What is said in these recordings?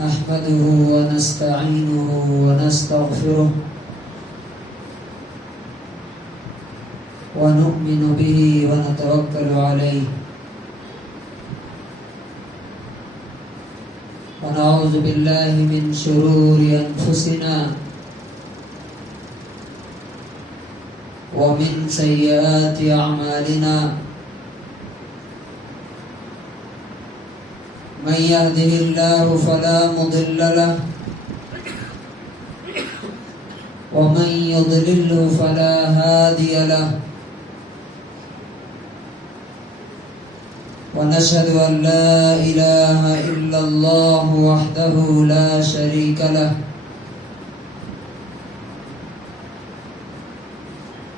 نحمده ونستعينه ونستغفره ونؤمن به ونتوكل عليه ونعوذ بالله من شرور أنفسنا ومن سيئات أعمالنا من يهده الله فلا مضل له ومن يضلله فلا هادي له ونشهد أن لا إله إلا الله وحده لا شريك له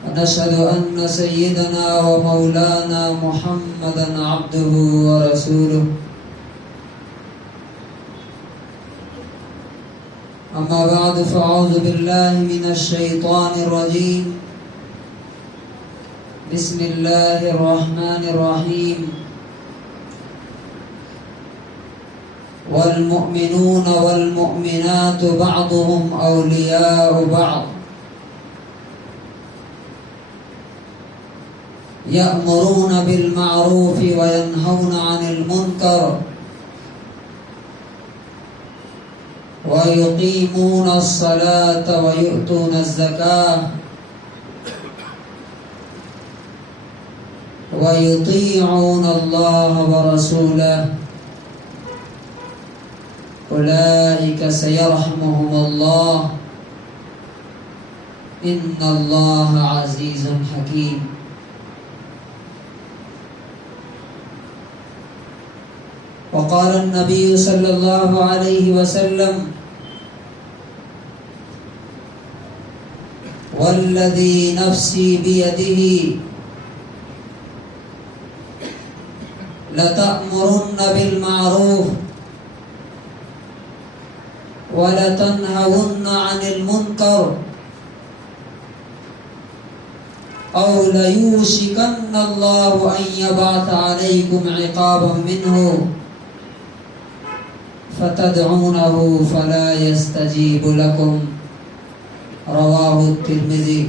ونشهد أن سيدنا ومولانا محمدا عبده ورسوله أما بعد فأعوذ بالله من الشيطان الرجيم بسم الله الرحمن الرحيم والمؤمنون والمؤمنات بعضهم أولياء بعض يأمرون بالمعروف وينهون عن المنكر ويقيمون الصلاة ويؤتون الزكاة ويطيعون الله ورسوله أولئك سيرحمهم الله إن الله عزيز حكيم. وقال النبي صلى الله عليه وسلم والذي نفسي بيده لتأمرن بالمعروف وَلَتَنْهَوُنَّ عَنِ الْمُنْكَرِ أَوْ لَيُوشِكَنَّ اللَّهُ أَنْ يَبْعَثَ عَلَيْكُمْ عِقَابًا مِّنْهُ فَتَدْعُونَهُ فَلَا يَسْتَجِيبُ لَكُمْ رواه الترمذی.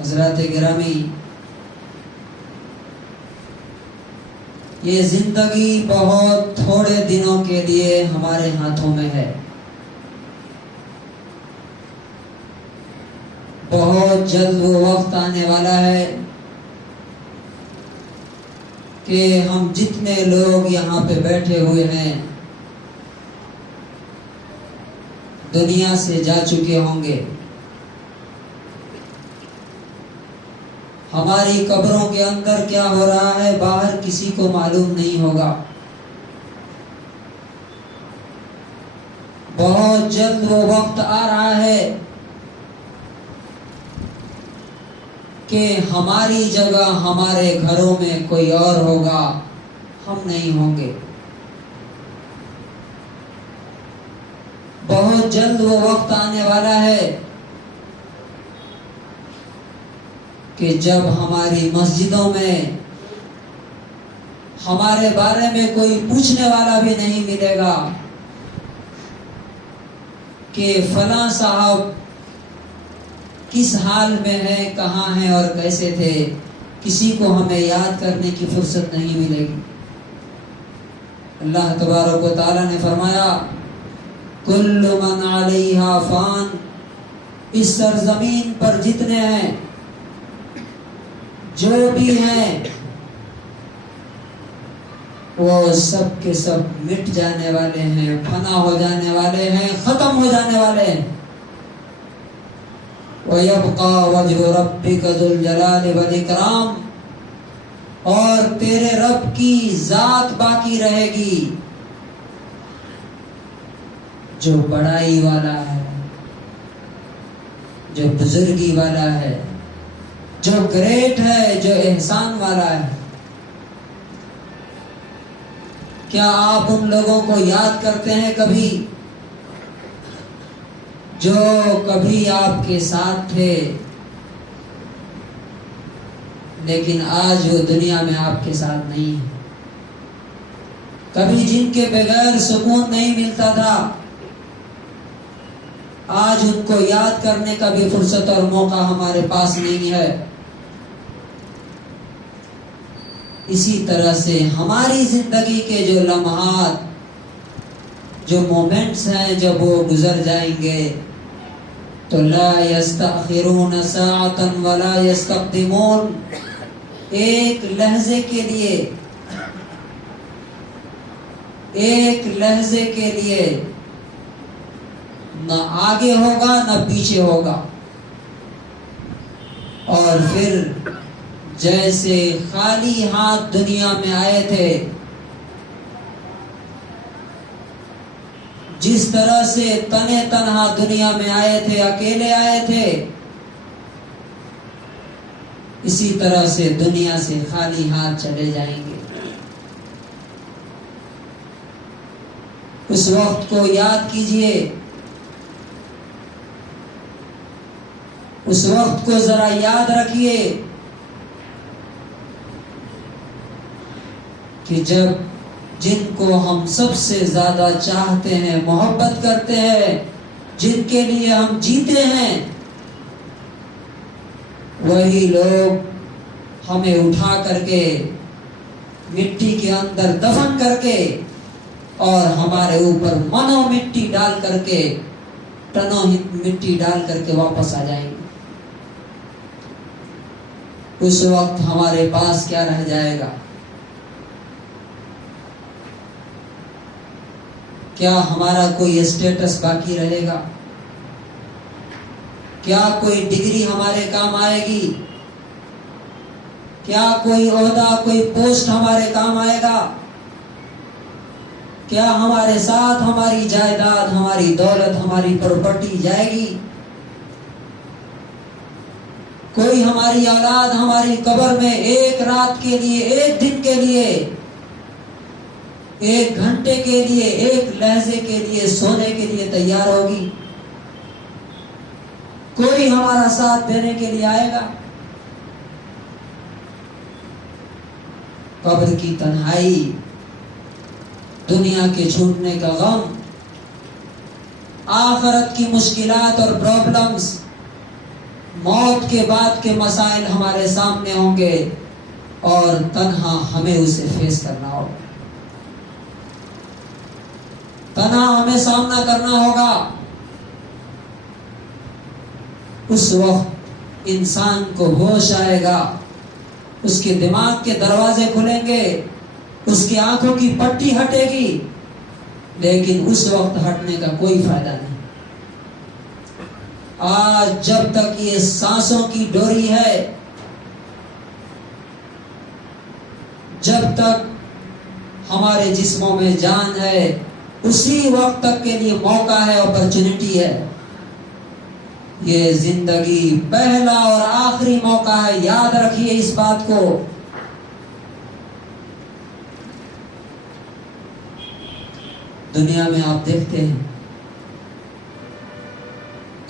حضرات گرامی، یہ زندگی بہت تھوڑے دنوں کے لیے ہمارے ہاتھوں میں ہے. بہت جلد وہ وقت آنے والا ہے کہ ہم جتنے لوگ یہاں پہ بیٹھے ہوئے ہیں دنیا سے جا چکے ہوں گے. ہماری قبروں کے اندر کیا ہو رہا ہے باہر کسی کو معلوم نہیں ہوگا. بہت جلد وہ وقت آ رہا ہے کہ ہماری جگہ ہمارے گھروں میں کوئی اور ہوگا، ہم نہیں ہوں گے. بہت جلد وہ وقت آنے والا ہے کہ جب ہماری مسجدوں میں ہمارے بارے میں کوئی پوچھنے والا بھی نہیں ملے گا کہ فلاں صاحب کس حال میں ہے، کہاں ہیں اور کیسے تھے. کسی کو ہمیں یاد کرنے کی فرصت نہیں ملے گی. اللہ تبارک و تعالی نے فرمایا کل من علیہا فان، اس سرزمین پر جتنے ہیں جو بھی ہیں وہ سب کے سب مٹ جانے والے ہیں، فنا ہو جانے والے ہیں، ختم ہو جانے والے ہیں. وَيَبْقَى وَجْهُ رَبِّكَ ذُو الْجَلَالِ وَالْإِكْرَامِ، اور تیرے رب کی ذات باقی رہے گی جو بڑائی والا ہے، جو بزرگی والا ہے، جو گریٹ ہے، جو احسان والا ہے. کیا آپ ان لوگوں کو یاد کرتے ہیں کبھی جو کبھی آپ کے ساتھ تھے لیکن آج وہ دنیا میں آپ کے ساتھ نہیں ہے. کبھی جن کے بغیر سکون نہیں ملتا تھا، آج ان کو یاد کرنے کا بھی فرصت اور موقع ہمارے پاس نہیں ہے. اسی طرح سے ہماری زندگی کے جو لمحات، جو مومنٹس ہیں، جب وہ گزر جائیں گے تو لا یستأخرون ساعتا ولا یستقدمون. ایک لحظے کے لیے، ایک لحظے کے لیے نہ آگے ہوگا نہ پیچھے ہوگا. اور پھر جیسے خالی ہاتھ دنیا میں آئے تھے، جس طرح سے تنے تنہا دنیا میں آئے تھے، اکیلے آئے تھے، اسی طرح سے دنیا سے خالی ہاتھ چلے جائیں گے. اس وقت کو یاد کیجئے، اس وقت کو ذرا یاد رکھیے کہ جب جن کو ہم سب سے زیادہ چاہتے ہیں، محبت کرتے ہیں، جن کے لیے ہم جیتے ہیں، وہی لوگ ہمیں اٹھا کر کے مٹی کے اندر دفن کر کے اور ہمارے اوپر منو مٹی ڈال کر کے، ٹنوں مٹی ڈال کر کے واپس آ جائیں گے. اس وقت ہمارے پاس کیا رہ جائے گا؟ کیا ہمارا کوئی اسٹیٹس باقی رہے گا؟ کیا کوئی ڈگری ہمارے کام آئے گی؟ کیا کوئی عہدہ، کوئی پوسٹ ہمارے کام آئے گا؟ کیا ہمارے ساتھ ہماری جائیداد، ہماری دولت، ہماری پراپرٹی جائے گی؟ کوئی ہماری اولاد ہماری قبر میں ایک رات کے لیے، ایک دن کے لیے، ایک گھنٹے کے لیے، ایک لحظے کے لیے سونے کے لیے تیار ہوگی؟ کوئی ہمارا ساتھ دینے کے لیے آئے گا؟ قبر کی تنہائی، دنیا کے چھوٹنے کا غم، آخرت کی مشکلات اور پرابلمز، موت کے بعد کے مسائل ہمارے سامنے ہوں گے اور تنہا ہمیں اسے فیس کرنا ہوگا، تنہا ہمیں سامنا کرنا ہوگا. اس وقت انسان کو ہوش آئے گا، اس کے دماغ کے دروازے کھلیں گے، اس کی آنکھوں کی پٹی ہٹے گی، لیکن اس وقت ہٹنے کا کوئی فائدہ نہیں. آج جب تک یہ سانسوں کی ڈوری ہے، جب تک ہمارے جسموں میں جان ہے، اسی وقت تک کے لیے موقع ہے، اپرچونٹی ہے. یہ زندگی پہلا اور آخری موقع ہے، یاد رکھیے اس بات کو. دنیا میں آپ دیکھتے ہیں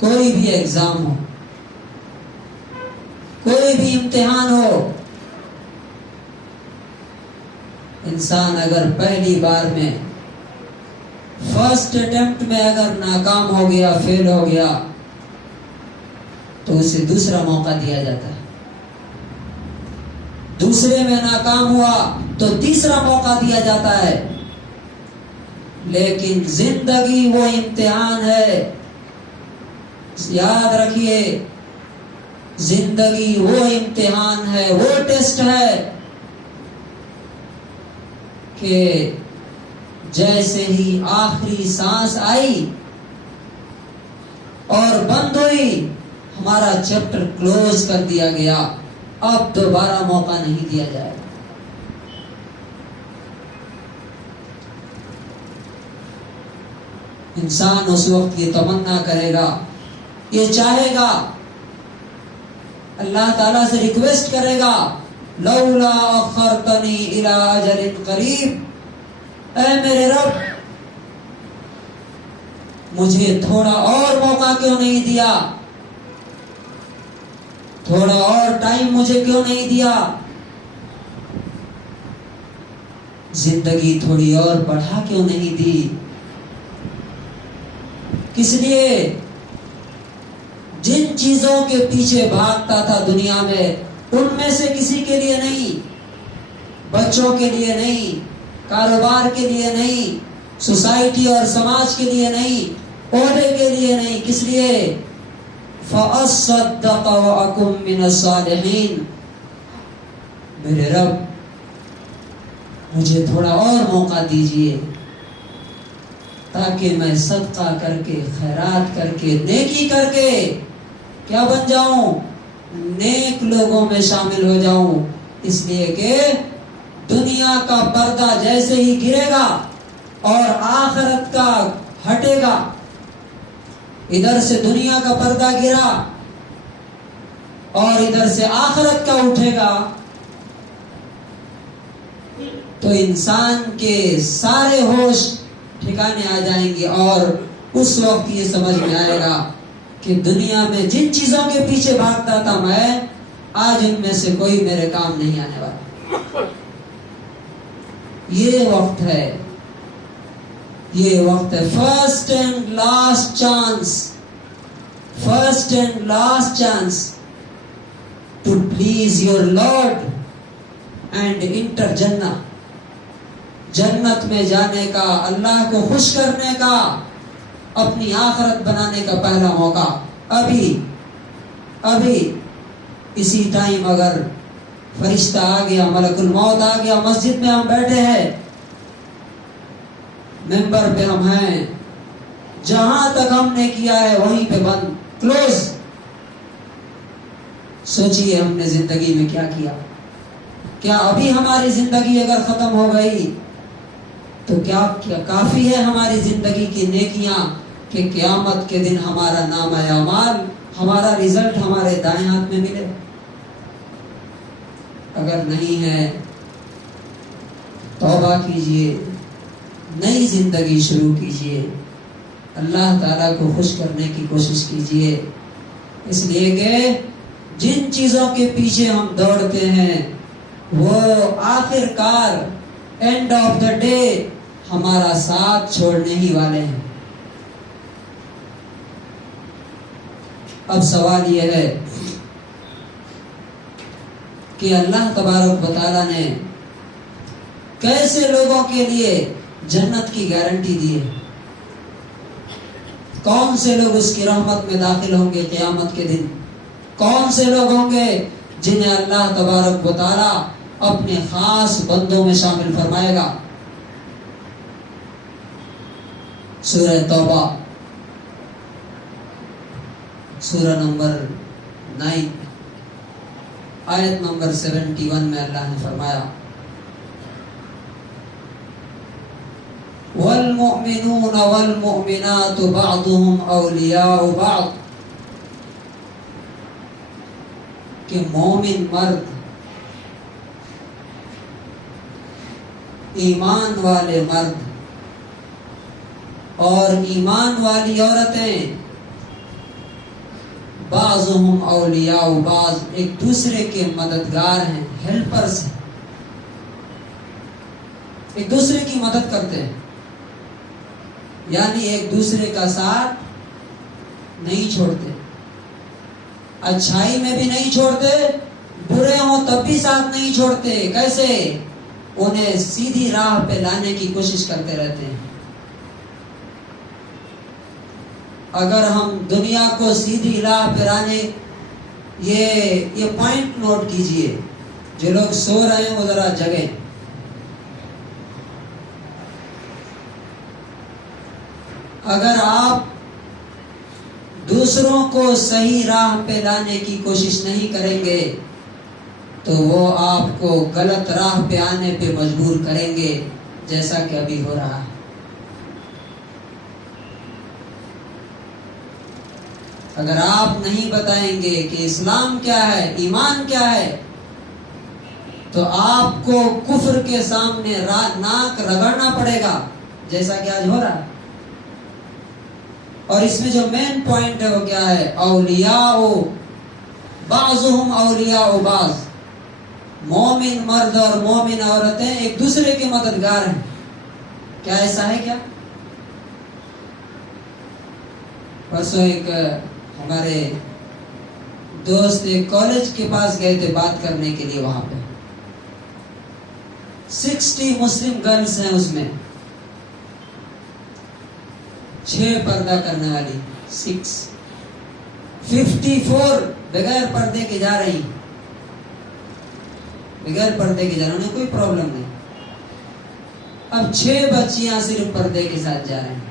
کوئی بھی ایگزام ہو، کوئی بھی امتحان ہو، انسان اگر پہلی بار میں، فرسٹ اٹیمپٹ میں اگر ناکام ہو گیا، فیل ہو گیا، تو اسے دوسرا موقع دیا جاتا ہے. دوسرے میں ناکام ہوا تو تیسرا موقع دیا جاتا ہے. لیکن زندگی وہ امتحان ہے، یاد رکھیے، زندگی وہ امتحان ہے، وہ ٹیسٹ ہے کہ جیسے ہی آخری سانس آئی اور بند ہوئی، ہمارا چیپٹر کلوز کر دیا گیا، اب دوبارہ موقع نہیں دیا جائے گا. انسان اس وقت یہ تمنا کرے گا، یہ چاہے گا، اللہ تعالیٰ سے ریکویسٹ کرے گا، لولا اخرتنی الی اجل قریب، اے میرے رب مجھے تھوڑا اور موقع کیوں نہیں دیا، تھوڑا اور ٹائم مجھے کیوں نہیں دیا؟ زندگی تھوڑی اور بڑھا کیوں نہیں دی؟ کس لیے؟ جن چیزوں کے پیچھے بھاگتا تھا دنیا میں، ان میں سے کسی کے لیے نہیں، بچوں کے لیے نہیں، کاروبار کے لیے نہیں، سوسائٹی اور سماج کے لیے نہیں، عہدے کے لیے نہیں، کس لیے؟ فَأَصَّدَّقَ وَأَكُن مِّنَ الصَّالِحِينَ، میرے رب مجھے تھوڑا اور موقع دیجئے تاکہ میں صدقہ کر کے، خیرات کر کے، نیکی کر کے کیا بن جاؤں؟ نیک لوگوں میں شامل ہو جاؤں۔ اس لیے کہ دنیا کا پردہ جیسے ہی گرے گا اور آخرت کا ہٹے گا، ادھر سے دنیا کا پردہ گرا اور ادھر سے آخرت کا اٹھے گا، تو انسان کے سارے ہوش ٹھکانے آ جائیں گے اور اس وقت یہ سمجھ میں آئے گا کہ دنیا میں جن چیزوں کے پیچھے بھاگتا تھا میں، آج ان میں سے کوئی میرے کام نہیں آنے والا۔ یہ وقت ہے، یہ وقت ہے، first and last chance, first and last chance to please your lord and enter جنہ، جنت میں جانے کا، اللہ کو خوش کرنے کا، اپنی آخرت بنانے کا پہلا موقع ابھی اسی ٹائم اگر فرشتہ آ گیا، ملک الموت آ گیا، مسجد میں ہم بیٹھے ہیں، ممبر پہ ہم ہیں، جہاں تک ہم نے کیا ہے وہیں پہ بند، کلوز۔ سوچئے ہم نے زندگی میں کیا کیا؟ کیا ابھی ہماری زندگی اگر ختم ہو گئی تو کیا کافی ہے ہماری زندگی کی نیکیاں کہ قیامت کے دن ہمارا نام اعمال، ہمارا رزلٹ ہمارے دائیں ہاتھ میں ملے؟ اگر نہیں ہے توبہ کیجئے، نئی زندگی شروع کیجئے، اللہ تعالیٰ کو خوش کرنے کی کوشش کیجئے، اس لیے کہ جن چیزوں کے پیچھے ہم دوڑتے ہیں وہ آخر car and of the day ہمارا ساتھ چھوڑنے ہی والے ہیں۔ اب سوال یہ ہے کہ اللہ تبارک و تعالیٰ نے کیسے لوگوں کے لیے جنت کی گارنٹی دی ہے؟ کون سے لوگ اس کی رحمت میں داخل ہوں گے قیامت کے دن؟ کون سے لوگ ہوں گے جنہیں اللہ تبارک و تعالیٰ اپنے خاص بندوں میں شامل فرمائے گا؟ سورہ توبہ، سورہ نمبر 9 آیت نمبر 71 میں اللہ نے فرمایا، وَالْمُؤْمِنُونَ وَالْمُؤْمِنَاتُ بَعْضُهُمْ أَوْلِيَاءُ بَعْضٍ، کہ مومن مرد، ایمان والے مرد اور ایمان والی عورتیں، بعضهم اولیاء بعض، ایک دوسرے کے مددگار ہیں، ہیلپرز ہیں، ایک دوسرے کی مدد کرتے ہیں، یعنی ایک دوسرے کا ساتھ نہیں چھوڑتے، اچھائی میں بھی نہیں چھوڑتے، برے ہوں تب بھی ساتھ نہیں چھوڑتے۔ کیسے؟ انہیں سیدھی راہ پہ لانے کی کوشش کرتے رہتے ہیں۔ اگر ہم دنیا کو سیدھی راہ پہ لانے، یہ پوائنٹ نوٹ کیجئے، جو لوگ سو رہے ہیں وہ ذرا جگیں۔ اگر آپ دوسروں کو صحیح راہ پہ لانے کی کوشش نہیں کریں گے تو وہ آپ کو غلط راہ پہ آنے پہ مجبور کریں گے، جیسا کہ ابھی ہو رہا ہے۔ اگر آپ نہیں بتائیں گے کہ اسلام کیا ہے، ایمان کیا ہے، تو آپ کو کفر کے سامنے ناک رگڑنا پڑے گا، جیسا کہ آج ہو رہا ہے۔ اور اس میں جو مین پوائنٹ ہے وہ کیا ہے؟ اولیاء بعضهم اولیاء بعض، مومن مرد اور مومن عورتیں ایک دوسرے کے مددگار ہیں. کیا ایسا ہے کیا؟ پرسوں ایک ہمارے دوست ایک کالج کے پاس گئے تھے بات کرنے کے لیے. وہاں پہ 60 مسلم گرلز ہیں، اس میں 6 پردہ کرنے والی، 54 بغیر پردے کے جا رہی، بغیر پردے کے جا رہی، انہیں کوئی پرابلم نہیں. اب 6 بچیاں صرف پردے کے ساتھ جا رہے ہیں.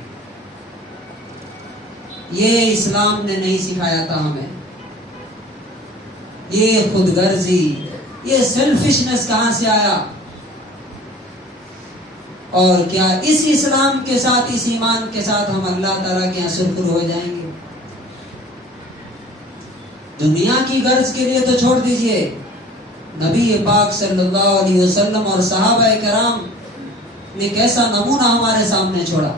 یہ اسلام نے نہیں سکھایا تھا ہمیں. یہ خود غرضی، یہ سیلفشنس کہاں سے آیا؟ اور کیا اس اسلام کے ساتھ، اس ایمان کے ساتھ ہم اللہ تعالیٰ کے یہاں سرخرو ہو جائیں گے؟ دنیا کی غرض کے لیے تو چھوڑ دیجئے، نبی پاک صلی اللہ علیہ وسلم اور صحابہ کرام نے کیسا نمونہ ہمارے سامنے چھوڑا.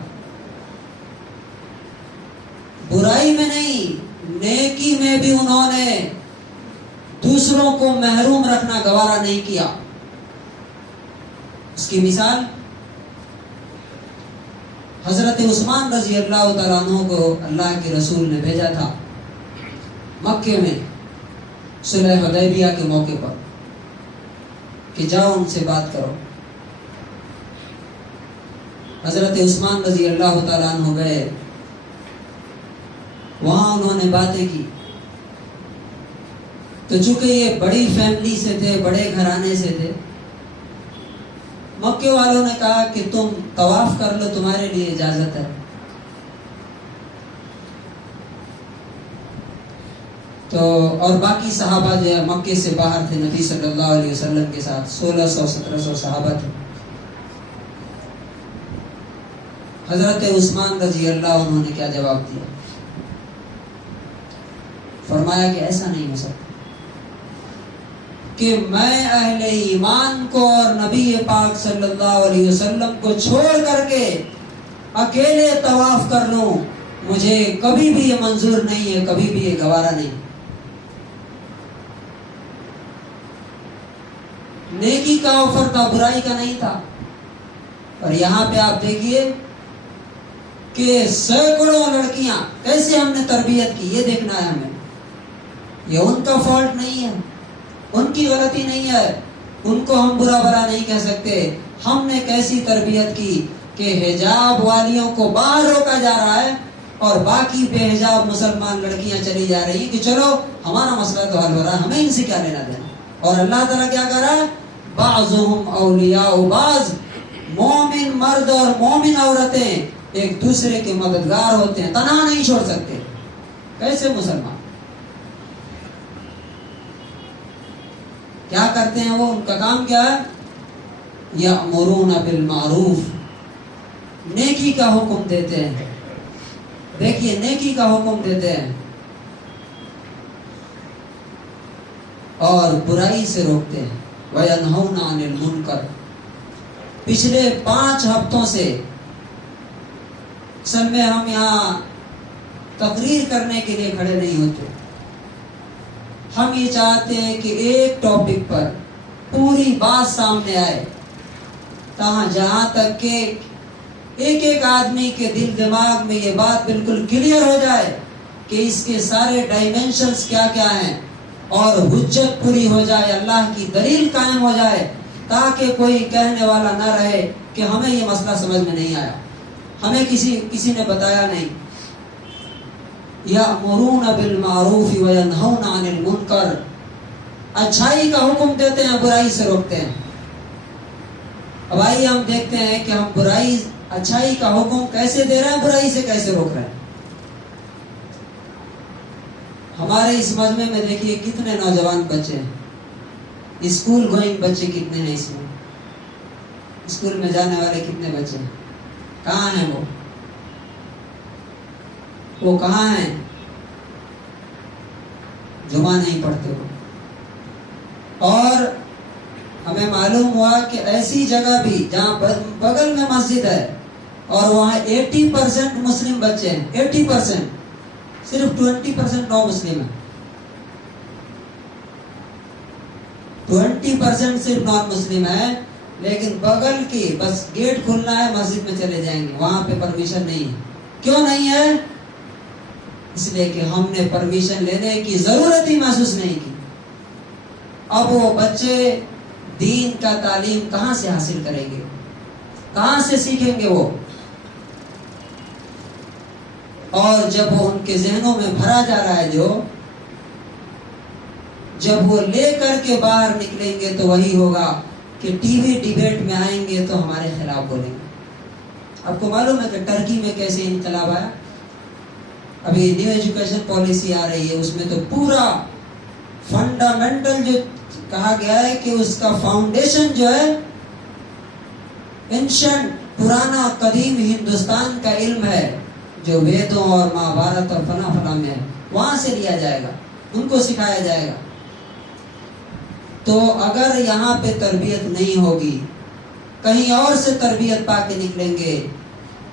برائی میں نہیں، نیکی میں بھی انہوں نے دوسروں کو محروم رکھنا گوارا نہیں کیا. اس کی مثال حضرت عثمان رضی اللہ تعالیٰ عنہ کو اللہ کے رسول نے بھیجا تھا مکے میں صلح حدیبیہ کے موقع پر کہ جاؤ ان سے بات کرو. حضرت عثمان رضی اللہ تعالیٰ عنہ گئے، وہاں انہوں نے باتیں کی. تو چونکہ یہ بڑی فیملی سے تھے، بڑے گھرانے سے تھے، مکے والوں نے کہا کہ تم طواف کر لو، تمہارے لیے اجازت ہے. تو اور باقی صحابہ جو ہے مکے سے باہر تھے، نبی صلی اللہ علیہ وسلم کے ساتھ 1600-1700 صحابہ تھے. حضرت عثمان رضی اللہ عنہ نے کیا جواب دیا؟ فرمایا کہ ایسا نہیں ہو سکتا کہ میں اہل ایمان کو اور نبی پاک صلی اللہ علیہ وسلم کو چھوڑ کر کے اکیلے طواف کر لوں. مجھے کبھی بھی یہ منظور نہیں ہے، کبھی بھی یہ گوارا نہیں. نیکی کا آفر تھا، برائی کا نہیں تھا. اور یہاں پہ آپ دیکھیے کہ سینکڑوں لڑکیاں کیسے ہم نے تربیت کی، یہ دیکھنا ہے ہمیں. یہ ان کا فالٹ نہیں ہے، ان کی غلطی نہیں ہے، ان کو ہم برا بھلا نہیں کہہ سکتے. ہم نے کیسی تربیت کی کہ حجاب والیوں کو باہر روکا جا رہا ہے اور باقی بے حجاب مسلمان لڑکیاں چلی جا رہی ہیں کہ چلو ہمارا مسئلہ تو حل ہو رہا ہے، ہمیں ان سے کیا لینا دینا. اور اللہ تعالیٰ کیا کر رہا ہے؟ بعضهم اولیاء بعض، مومن مرد اور مومن عورتیں ایک دوسرے کے مددگار ہوتے ہیں، تنہا نہیں چھوڑ سکتے. کیسے مسلمان کیا کرتے ہیں؟ وہ ان کا کام کیا ہے؟ یأمرون بالمعروف، نیکی کا حکم دیتے ہیں. دیکھیے نیکی کا حکم دیتے ہیں اور برائی سے روکتے ہیں. وَيَنْهَوْنَ عَنِ الْمُنْكَرِ. پچھلے 5 ہفتوں سے اصل میں ہم یہاں تقریر کرنے کے لیے کھڑے نہیں ہوتے. ہم یہ چاہتے ہیں کہ ایک ٹاپک پر پوری بات سامنے آئے، جہاں تک کہ ایک ایک آدمی کے دل دماغ میں یہ بات بالکل کلیئر ہو جائے کہ اس کے سارے ڈائمینشنز کیا کیا ہیں، اور حجت پوری ہو جائے، اللہ کی دلیل قائم ہو جائے، تاکہ کوئی کہنے والا نہ رہے کہ ہمیں یہ مسئلہ سمجھ میں نہیں آیا، ہمیں کسی نے بتایا نہیں. یأمرون بالمعروف وینہون عن المنکر، اچھائی کا حکم دیتے ہیں، برائی سے روکتے ہیں. اب آئیے ہم دیکھتے ہیں کہ ہم اچھائی کا حکم کیسے دے رہے ہیں، برائی سے کیسے روک رہے ہیں. ہمارے اس مجمع میں دیکھیے کتنے نوجوان بچے ہیں، اسکول گوئنگ بچے کتنے ہیں، اس میں اسکول میں جانے والے کتنے بچے ہیں. کہاں ہیں وہ کہاں ہیں؟ جمعہ نہیں پڑھتے وہ. اور ہمیں معلوم ہوا کہ ایسی جگہ بھی جہاں بغل میں مسجد ہے اور وہاں 80% مسلم بچے ہیں، 80%، صرف 20% نو مسلم ہیں. 20% صرف نان مسلم ہے، لیکن بغل کی بس گیٹ کھلنا ہے مسجد میں چلے جائیں گے، وہاں پہ پرمیشن نہیں ہے۔ کیوں نہیں ہے؟ اس لیے کہ ہم نے پرمیشن لینے کی ضرورت ہی محسوس نہیں کی۔ اب وہ بچے دین کا تعلیم کہاں سے حاصل کریں گے، کہاں سے سیکھیں گے وہ؟ اور جب وہ ان کے ذہنوں میں بھرا جا رہا ہے، جب وہ لے کر کے باہر نکلیں گے تو وہی ہوگا کہ ٹی وی ڈیبیٹ میں آئیں گے تو ہمارے خلاف بولیں گے۔ آپ کو معلوم ہے کہ ٹرکی میں کیسے انقلاب آیا؟ ابھی نیو ایجوکیشن پالیسی آ رہی ہے، اس میں تو پورا فنڈامنٹل جو کہا گیا ہے کہ اس کا فاؤنڈیشن جو ہے انشنٹ پرانا قدیم ہندوستان کا علم ہے، جو ویدوں اور مہابھارت اور فلاں فلاں میں ہے، وہاں سے لیا جائے گا، ان کو سکھایا جائے گا۔ تو اگر یہاں پہ تربیت نہیں ہوگی، کہیں اور سے تربیت پا کے نکلیں گے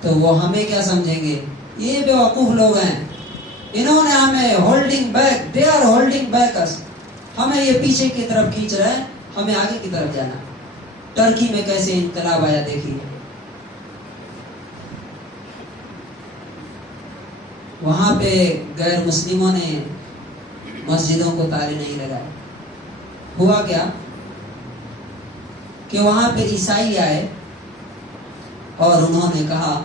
تو وہ ہمیں کیا سمجھیں گے؟ یہ بیوقوف لوگ ہیں، انہوں نے ہمیں holding back, they are holding back us, ہمیں یہ پیچھے کی طرف کھینچ رہے ہیں، ہمیں آگے کی طرف جانا۔ ٹرکی میں کیسے انقلاب آیا دیکھیے، وہاں پہ غیر مسلموں نے مسجدوں کو تالے نہیں لگائے۔ ہوا کیا کہ وہاں پہ عیسائی آئے اور انہوں نے کہا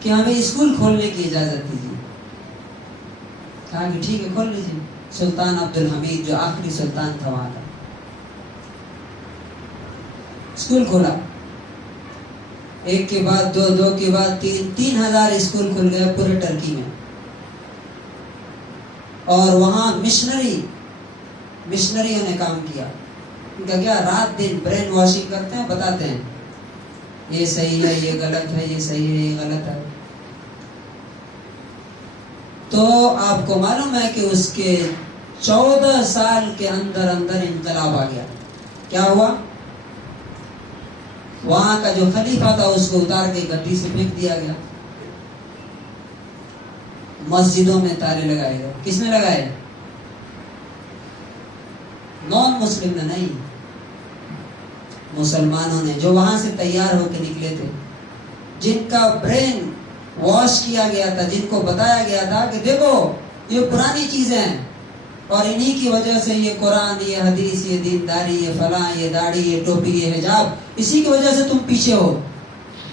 کہ ہمیں اسکول کھولنے کی اجازت دیجیے۔ کہا کہ ٹھیک ہے، کھول لیجیے۔ سلطان عبد الحمید جو آخری سلطان تھا وہاں کا، اسکول کھولا، ایک کے بعد دو، دو کے بعد تین، 3000 اسکول کھل گئے پورے ٹرکی میں۔ اور وہاں مشنریوں نے کام کیا، ان کا کیا، رات دن برین واشنگ کرتے ہیں، بتاتے ہیں یہ صحیح ہے، یہ غلط ہے، یہ صحیح ہے، یہ غلط ہے۔ تو آپ کو معلوم ہے کہ اس کے 14 سال کے اندر انقلاب آ گیا۔ کیا ہوا؟ وہاں کا جو خلیفہ تھا اس کو اتار کے گدی سے پھینک دیا گیا، مسجدوں میں تالے لگائے گئے۔ کس نے لگائے؟ نان مسلم نے نہیں، مسلمانوں نے، جو وہاں سے تیار ہو کے نکلے تھے، جن کا برین واش کیا گیا تھا، جن کو بتایا گیا تھا کہ دیکھو یہ پرانی چیزیں ہیں اور انہی کی وجہ سے یہ قرآن، یہ حدیث، یہ دینداری، یہ فلاں، یہ داڑھی، یہ ٹوپی، یہ حجاب، اسی کی وجہ سے تم پیچھے ہو۔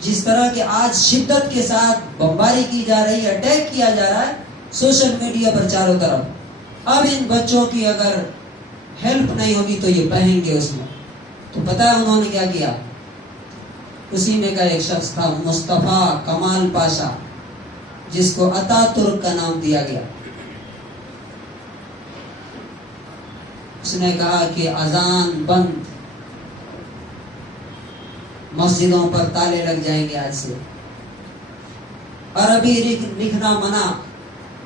جس طرح کہ آج شدت کے ساتھ بمباری کی جا رہی ہے، اٹیک کیا جا رہا ہے سوشل میڈیا پر چاروں طرف، اب ان بچوں کی اگر ہیلپ نہیں ہوگی تو یہ بہیں گے اس میں۔ تو پتہ ہے انہوں نے کیا کیا؟ اسی میں کا ایک شخص تھا مصطفیٰ کمال پاشا، جس کو اتا ترک کا نام دیا گیا۔ اس نے کہا کہ اذان بند، مسجدوں پر تالے لگ جائیں گے آج سے، عربی لکھنا منع،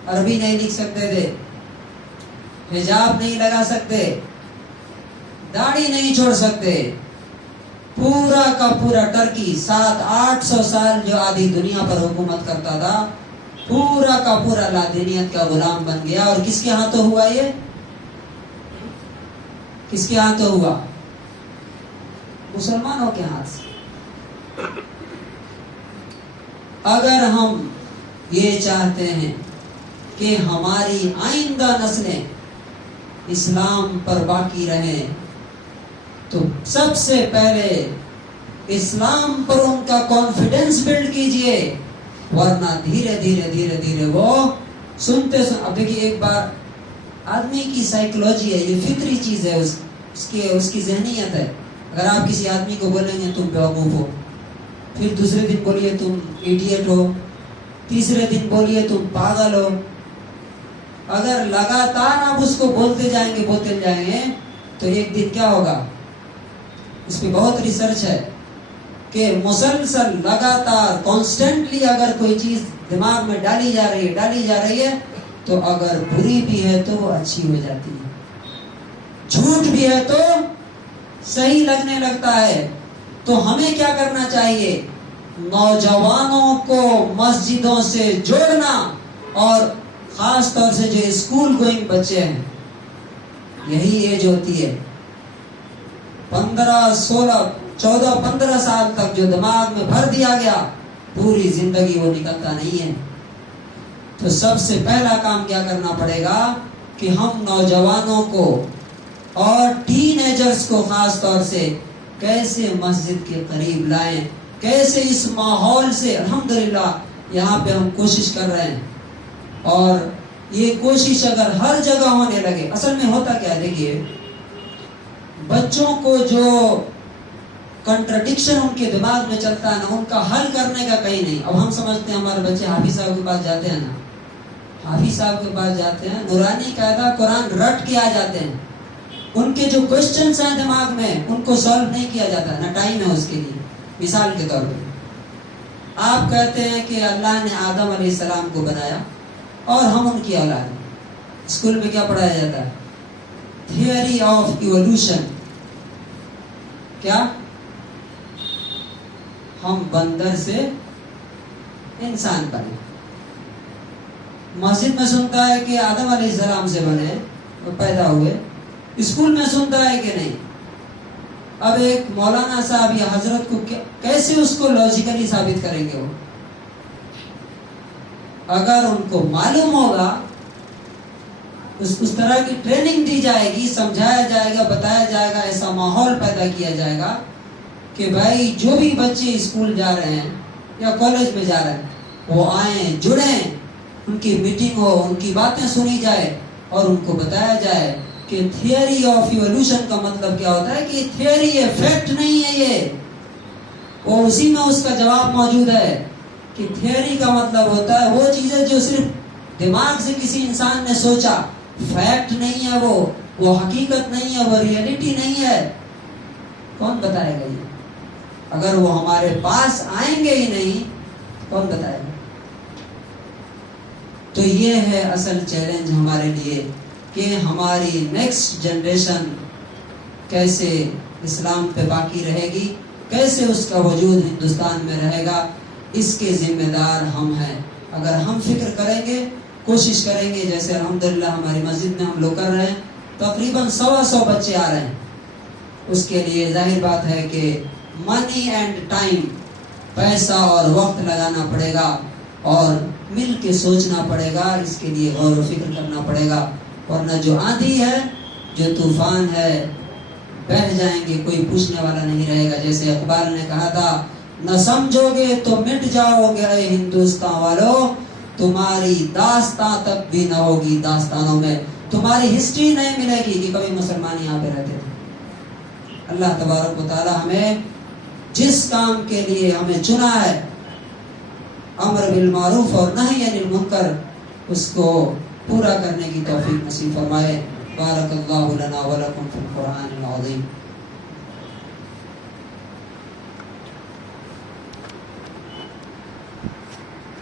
عربی نہیں لکھ سکتے تھے، حجاب نہیں لگا سکتے، داڑھی نہیں چھوڑ سکتے۔ پورا کا پورا ٹرکی 700-800 سال جو آدھی دنیا پر حکومت کرتا تھا، پورا کا پورا لادینیت کا غلام بن گیا۔ اور کس کے ہاتھوں ہوا یہ؟ کس کے ہاتھوں ہوا؟ مسلمانوں کے ہاتھ سے۔ اگر ہم یہ چاہتے ہیں کہ ہماری آئندہ نسلیں اسلام پر باقی رہیں تو سب سے پہلے اسلام پر ان کا کانفیڈنس بلڈ کیجئے، ورنہ دھیرے دھیرے وہ سنتے اب دیکھیے، ایک بار آدمی کی سائیکولوجی ہے، یہ فطری چیز ہے، اس کی ذہنیت ہے۔ اگر آپ کسی آدمی کو بولیں گے تم بیوقوف ہو، پھر دوسرے دن بولیے تم ایڈیٹ ہو، تیسرے دن بولیے تم پاگل ہو، اگر لگاتار آپ اس کو بولتے جائیں گے تو ایک دن کیا ہوگا؟ اس پہ بہت ریسرچ ہے کہ مسلسل لگاتار کانسٹنٹلی اگر کوئی چیز دماغ میں ڈالی جا رہی ہے تو اگر بری بھی ہے تو وہ اچھی ہو جاتی ہے، جھوٹ بھی ہے تو صحیح لگنے لگتا ہے۔ تو ہمیں کیا کرنا چاہیے؟ نوجوانوں کو مسجدوں سے جوڑنا، اور خاص طور سے جو اسکول گوئنگ بچے ہیں، یہی ایج ہوتی ہے 15 16 14 15 سال تک جو دماغ میں بھر دیا گیا پوری زندگی وہ نکلتا نہیں ہے. تو سب سے پہلا کام کیا کرنا پڑے گا کہ ہم نوجوانوں کو اور ٹین ایجرز کو خاص طور سے کیسے مسجد کے قریب لائیں, کیسے اس ماحول سے. الحمدللہ یہاں پہ ہم کوشش کر رہے ہیں, اور یہ کوشش اگر ہر جگہ ہونے لگے. اصل میں ہوتا کیا ہے, دیکھیے بچوں کو جو کنٹرڈکشن ان کے دماغ میں چلتا ہے نا, ان کا حل کرنے کا کہیں نہیں. اب ہم سمجھتے ہیں ہمارے بچے حافظ صاحب کے پاس جاتے ہیں نا, حافظ صاحب کے پاس جاتے ہیں, نورانی قاعدہ قرآن رٹ کے آ جاتے ہیں. ان کے جو کوشچنس ہیں دماغ میں ان کو سالو نہیں کیا جاتا, نہ ٹائم ہے اس کے لیے. مثال کے طور پہ آپ کہتے ہیں کہ اللہ نے آدم علیہ السلام کو بنایا اور ہم ان کی اولاد ہیں. اسکول میں کیا پڑھایا جاتا ہے؟ Theory of evolution. کیا ہم بندر سے انسان بنے. مسجد میں سنتا ہے کہ آدم علیہ السلام سے بنے, پیدا ہوئے. اسکول میں سنتا ہے کہ نہیں. اب ایک مولانا صاحب یا حضرت کو کیسے اس کو لاجیکلی ثابت کریں گے؟ وہ اگر ان کو معلوم ہوگا, اس طرح کی ٹریننگ دی جائے گی, سمجھایا جائے گا, بتایا جائے گا, ایسا ماحول پیدا کیا جائے گا کہ بھائی جو بھی بچے اسکول جا رہے ہیں یا کالج میں جا رہے ہیں وہ آئیں, جڑیں, ان کی میٹنگ ہو, ان کی باتیں سنی جائے اور ان کو بتایا جائے کہ تھیوری آف ایوولوشن کا مطلب کیا ہوتا ہے. کہ تھیوری ہے, فیکٹ نہیں ہے یہ. وہ اسی میں اس کا جواب موجود ہے کہ تھیوری کا مطلب ہوتا ہے وہ چیزیں جو صرف دماغ سے کسی انسان نے سوچا. فیکٹ نہیں ہے, وہ حقیقت نہیں ہے, وہ ریئلٹی نہیں ہے. کون بتائے گا یہ؟ اگر وہ ہمارے پاس آئیں گے ہی نہیں, کون بتائے گا؟ تو یہ ہے اصل چیلنج ہمارے لیے کہ ہماری نیکسٹ جنریشن کیسے اسلام پہ باقی رہے گی, کیسے اس کا وجود ہندوستان میں رہے گا. اس کے ذمہ دار ہم ہیں. اگر ہم فکر کریں گے, کوشش کریں گے, جیسے الحمدللہ ہماری مسجد میں ہم لوگ کر رہے ہیں, تقریباً 100 بچے آ رہے ہیں. اس کے لیے ظاہر بات ہے کہ منی اینڈ ٹائم, پیسہ اور وقت لگانا پڑے گا, اور مل کے سوچنا پڑے گا. اس کے لیے غور و فکر کرنا پڑے گا, ورنہ جو آندھی ہے, جو طوفان ہے, بہہ جائیں گے, کوئی پوچھنے والا نہیں رہے گا. جیسے اقبال نے کہا تھا, نہ سمجھو گے تو مٹ جاؤ گے اے ہندوستان والوں, تمہاری داستان تک بھی نہ ہوگی داستانوں میں, تمہاری ہسٹری نہیں ملے گی کہ کبھی مسلمان یہاں پہ رہتے تھے. اللہ تبارک و تعالی ہمیں جس کام کے لیے ہمیں چنا ہے, امر بالمعروف اور نہی عن المنکر, اس کو پورا کرنے کی توفیق نصیب فرمائے. بارک اللہ لنا ولکم فی القرآن العظیم.